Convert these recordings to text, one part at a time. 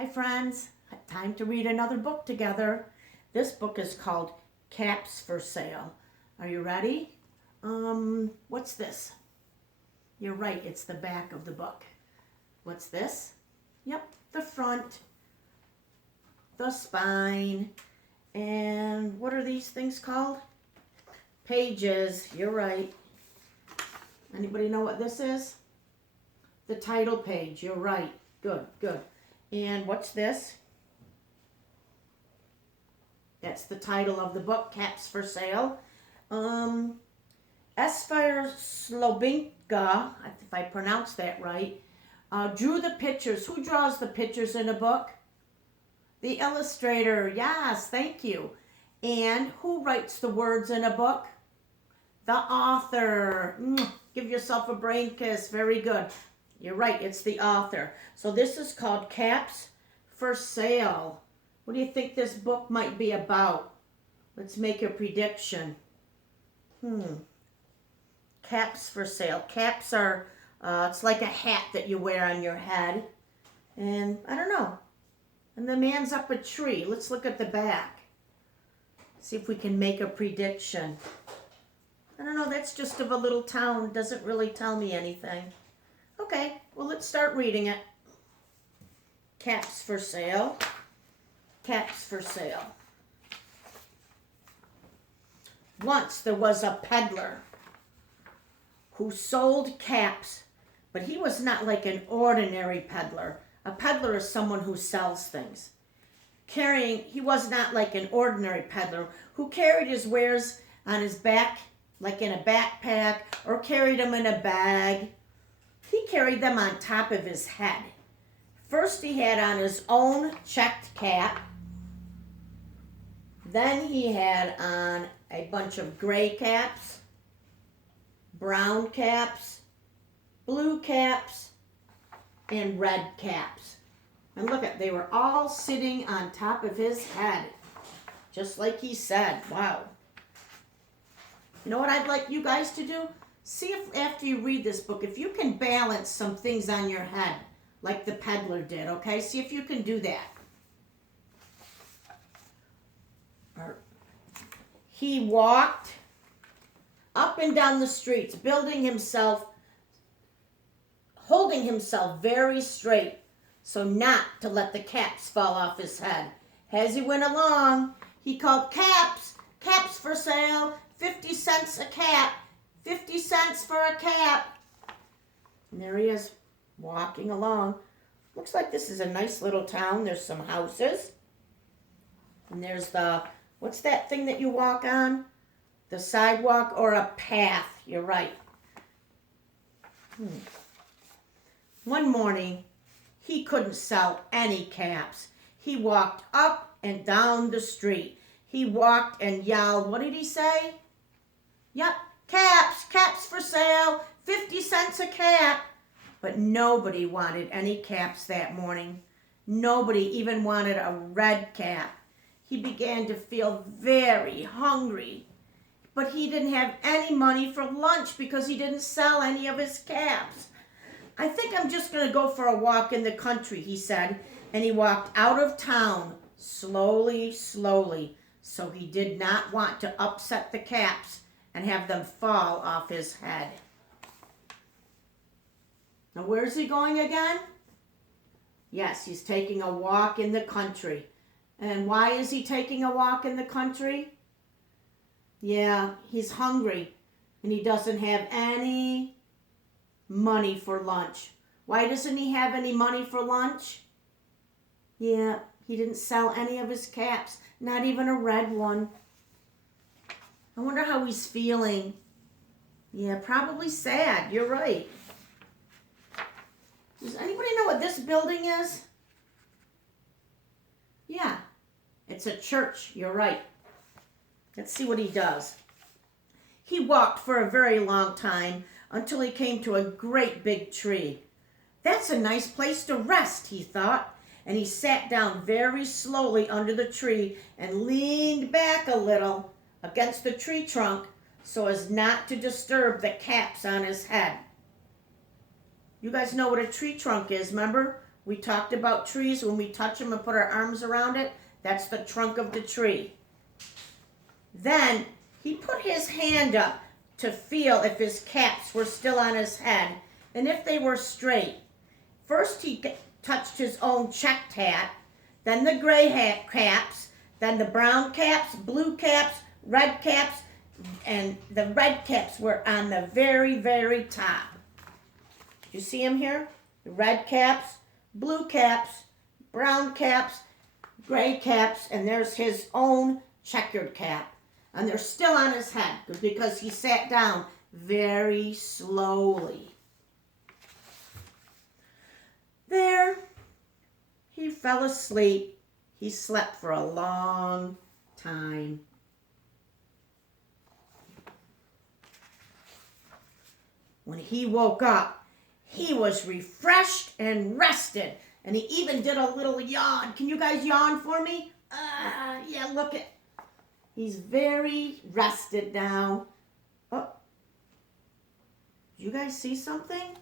Hi friends, time to read another book together. This book is called Caps for Sale. Are you ready? What's this? You're right, it's the back of the book. What's this? Yep, the front, the spine, and what are these things called? Pages, you're right. Anybody know what this is? The title page, you're right. Good, good. And what's this? That's the title of the book, Caps for Sale. Esfire Slobinka, if I pronounce that right, drew the pictures. Who draws the pictures in a book? The illustrator. Yes, thank you. And who writes the words in a book? The author. Give yourself a brain kiss. Very good. You're right, it's the author. So this is called Caps for Sale. What do you think this book might be about? Let's make a prediction. Caps for sale. Caps are, it's like a hat that you wear on your head. And I don't know. And the man's up a tree. Let's look at the back. See if we can make a prediction. I don't know, that's just of a little town. It doesn't really tell me anything. Okay, well, let's start reading it. Caps for sale. Caps for sale. Once there was a peddler who sold caps, but he was not like an ordinary peddler. A peddler is someone who sells things. He was not like an ordinary peddler who carried his wares on his back, like in a backpack, or carried them in a bag. He carried them on top of his head. First he had on his own checked cap. Then he had on a bunch of gray caps, brown caps, blue caps, and red caps. And look at, they were all sitting on top of his head, just like he said. Wow. You know what I'd like you guys to do? See if after you read this book, if you can balance some things on your head, like the peddler did, okay? See if you can do that. He walked up and down the streets, holding himself very straight, so not to let the caps fall off his head. As he went along, he called, "Caps, caps for sale, 50 cents a cap, 50 cents for a cap." And there he is, walking along. Looks like this is a nice little town. There's some houses. And there's what's that thing that you walk on? The sidewalk or a path. You're right. One morning, he couldn't sell any caps. He walked up and down the street. He walked and yelled. What did he say? Yep, caps, caps for sale, 50 cents a cap. But nobody wanted any caps that morning. Nobody even wanted a red cap. He began to feel very hungry. But he didn't have any money for lunch because he didn't sell any of his caps. "I think I'm just going to go for a walk in the country," he said. And he walked out of town slowly, slowly. So he did not want to upset the caps and have them fall off his head. Now where's he going again? Yes, he's taking a walk in the country. And why is he taking a walk in the country? Yeah, he's hungry and he doesn't have any money for lunch. Why doesn't he have any money for lunch? Yeah, he didn't sell any of his caps, not even a red one. I wonder how he's feeling. Yeah, probably sad. You're right. Does anybody know what this building is? Yeah, it's a church. You're right. Let's see what he does. He walked for a very long time until he came to a great big tree. "That's a nice place to rest," he thought. And he sat down very slowly under the tree and leaned back a little against the tree trunk so as not to disturb the caps on his head. You guys know what a tree trunk is, remember? We talked about trees when we touch them and put our arms around it. That's the trunk of the tree. Then he put his hand up to feel if his caps were still on his head and if they were straight. First he touched his own checked hat, then the gray hat caps, then the brown caps, blue caps, red caps, and the red caps were on the very, very top. You see them here? The red caps, blue caps, brown caps, gray caps, and there's his own checkered cap. And they're still on his head because he sat down very slowly. There, he fell asleep. He slept for a long time. When he woke up, he was refreshed and rested. And he even did a little yawn. Can you guys yawn for me? Yeah, look at. He's very rested now. Oh, do you guys see something?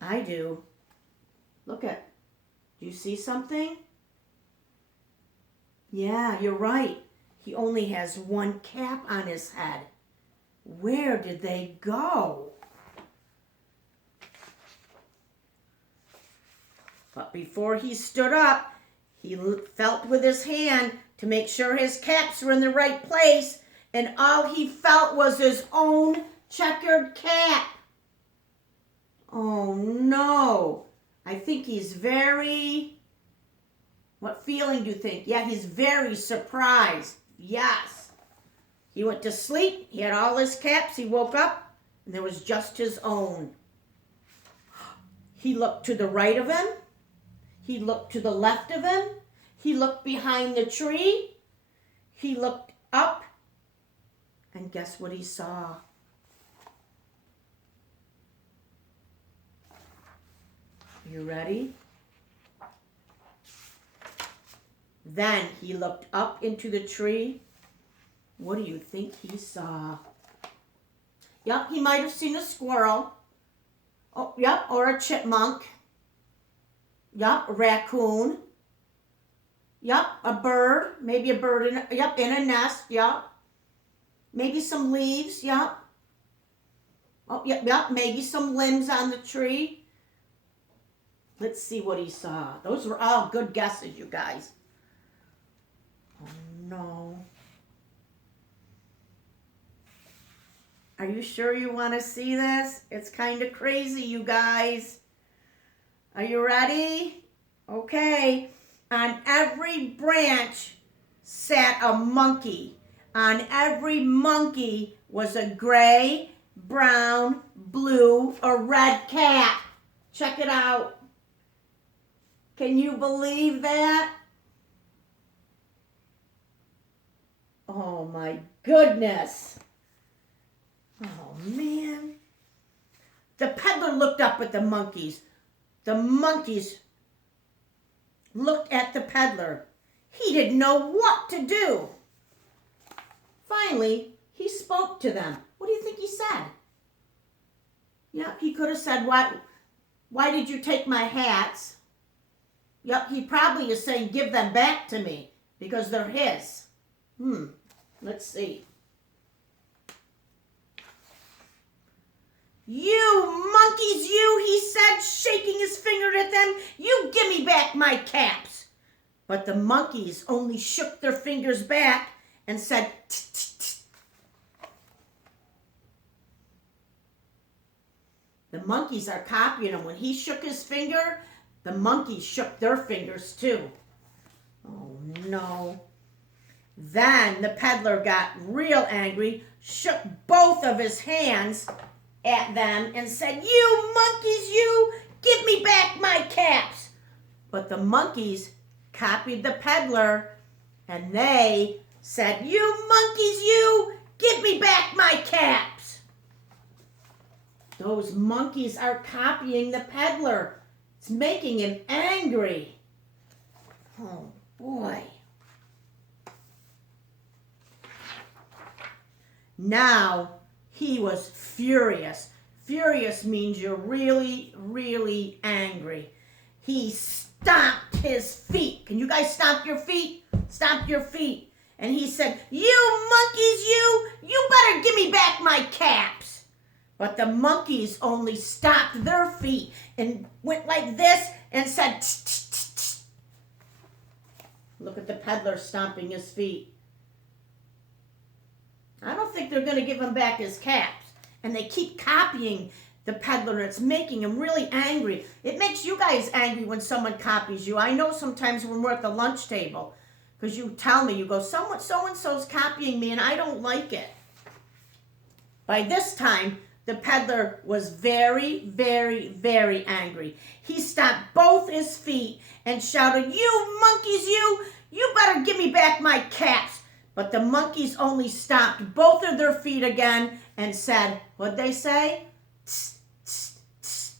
I do. Look at. Do you see something? Yeah, you're right. He only has one cap on his head. Where did they go? But before he stood up, he felt with his hand to make sure his caps were in the right place, and all he felt was his own checkered cap. Oh no, I think he's very, what feeling do you think? Yeah, he's very surprised. Yes. He went to sleep, he had all his caps, he woke up, and there was just his own. He looked to the right of him, he looked to the left of him, he looked behind the tree, he looked up, and guess what he saw? You ready? Then he looked up into the tree. What do you think he saw? Yep, he might have seen a squirrel. Oh, yep, or a chipmunk. Yep, a raccoon. Yep, a bird. Maybe a bird in a nest. Yep. Maybe some leaves. Yep. Oh, yep, maybe some limbs on the tree. Let's see what he saw. Those were all good guesses, you guys. Oh, no. Are you sure you want to see this? It's kind of crazy, you guys. Are you ready? Okay. On every branch sat a monkey. On every monkey was a gray, brown, blue, or red cap. Check it out. Can you believe that? Oh my goodness. Oh man. The peddler looked up at the monkeys. The monkeys looked at the peddler. He didn't know what to do. Finally, he spoke to them. What do you think he said? Yep, he could have said, why did you take my hats? Yep, he probably is saying, give them back to me because they're his. Let's see. You monkeys, you, he said, shaking his finger at them. You give me back my caps. But the monkeys only shook their fingers back and said, tch, tch, tch. The monkeys are copying him. When he shook his finger, the monkeys shook their fingers too. Oh no. Then the peddler got real angry, shook both of his hands at them and said, you monkeys, you, give me back my caps. But the monkeys copied the peddler and they said, you monkeys, you, give me back my caps. Those monkeys are copying the peddler. It's making him angry. Oh boy. Now he was furious. Furious means you're really, really angry. he stomped his feet. Can you guys stomp your feet? Stomp your feet. And he said, "You monkeys, you better give me back my caps." But the monkeys only stopped their feet and went like this and said, "Tss, tss, tss, tss." Look at the peddler stomping his feet. I don't think they're going to give him back his caps. And they keep copying the peddler, and it's making him really angry. It makes you guys angry when someone copies you. I know sometimes when we're at the lunch table, because you tell me, you go, so-and-so's copying me, and I don't like it. By this time, the peddler was very, very, very angry. He stomped both his feet and shouted, "You monkeys, you better give me back my caps." But the monkeys only stomped both of their feet again and said, what'd they say? Tss, tss, tss.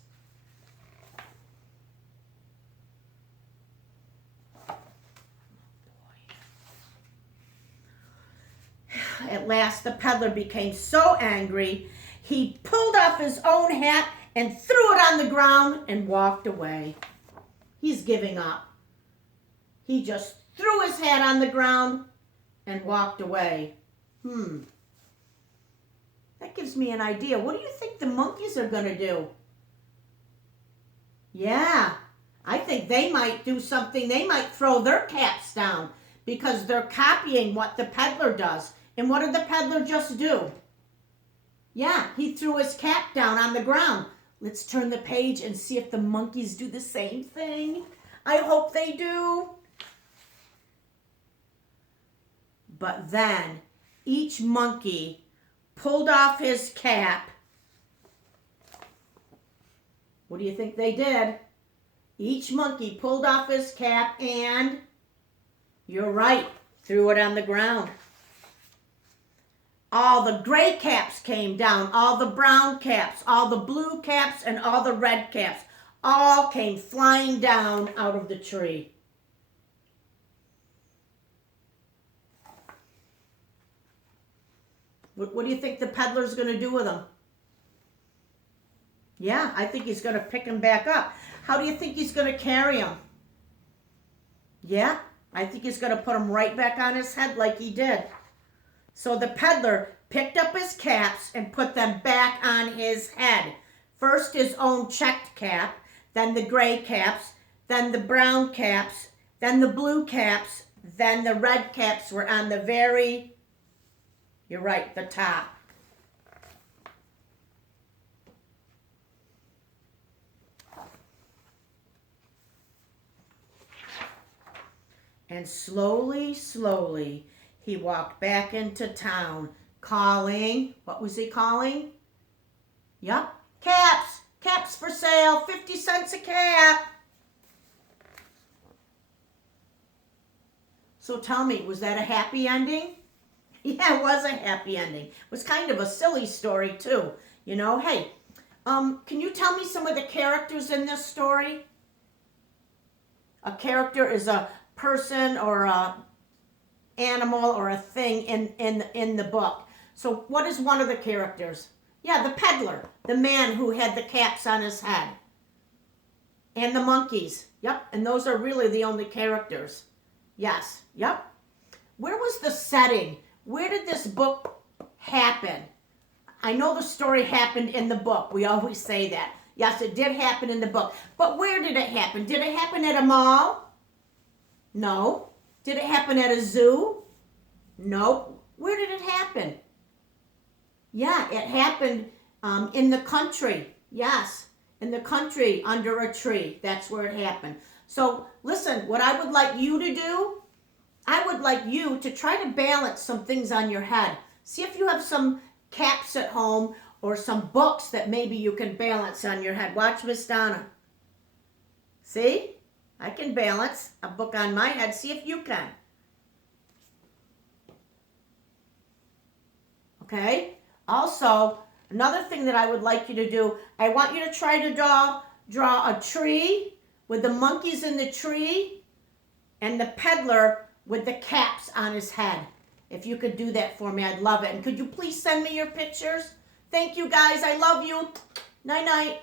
At last, the peddler became so angry, he pulled off his own hat and threw it on the ground and walked away. He's giving up. He just threw his hat on the ground and walked away. That gives me an idea. What do you think the monkeys are going to do? Yeah, I think they might do something. They might throw their caps down because they're copying what the peddler does. And what did the peddler just do? Yeah, he threw his cap down on the ground. Let's turn the page and see if the monkeys do the same thing. I hope they do. But then each monkey pulled off his cap. What do you think they did? Each monkey pulled off his cap and, you're right, threw it on the ground. All the gray caps came down, all the brown caps, all the blue caps, and all the red caps, all came flying down out of the tree. What do you think the peddler's going to do with them? Yeah, I think he's going to pick them back up. How do you think he's going to carry them? Yeah, I think he's going to put them right back on his head like he did. So the peddler picked up his caps and put them back on his head. First his own checked cap, then the gray caps, then the brown caps, then the blue caps, then the red caps were on the very, you're right, the top. And slowly, slowly, he walked back into town, calling, what was he calling? Yup, caps, caps for sale, 50 cents a cap. So tell me, was that a happy ending? Yeah, it was a happy ending. It was kind of a silly story too. You know, hey, can you tell me some of the characters in this story? A character is a person or a animal or a thing in the book. So what is one of the characters? Yeah, the peddler, the man who had the caps on his head. And the monkeys. Yep, and those are really the only characters. Yes, yep. Where was the setting? Where did this book happen? I know the story happened in the book. We always say that. Yes, it did happen in the book. But where did it happen? Did it happen at a mall? No. Did it happen at a zoo? Nope. Where did it happen? Yeah, it happened in the country. Yes, in the country under a tree. That's where it happened. So listen, what I would like you to do, I would like you to try to balance some things on your head. See if you have some caps at home or some books that maybe you can balance on your head. Watch Miss Donna. See? I can balance a book on my head. See if you can. Okay? Also, another thing that I would like you to do, I want you to try to draw a tree with the monkeys in the tree and the peddler with the caps on his head. If you could do that for me, I'd love it. And could you please send me your pictures? Thank you, guys. I love you. Night-night.